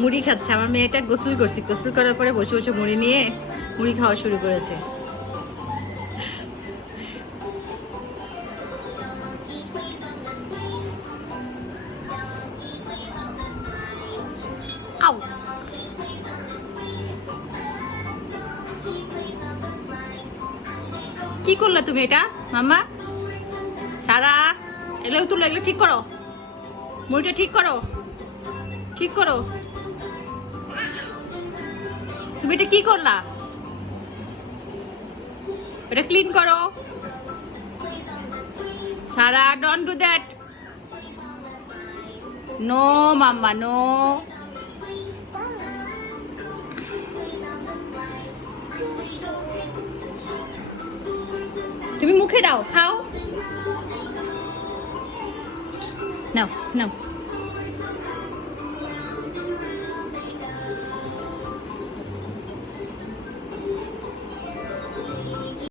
মুড়ি খাচ্ছে। আমার মেয়েটা গোসল করছে, গোসল করার পরে বসে বসে মুড়ি নিয়ে মুড়ি খাওয়া শুরু করেছে। আউ কি করলে তুমি এটা মাম্মা? সারা এগুলো তুলো, এগুলো ঠিক করো, মুড়িটা ঠিক করো, ঠিক করো। তুমি এটা কি করলা? এটা ক্লিন করো। Sara don't do that. No mamma, no. তুমি মুখে দাও, খাও। নাও নাও।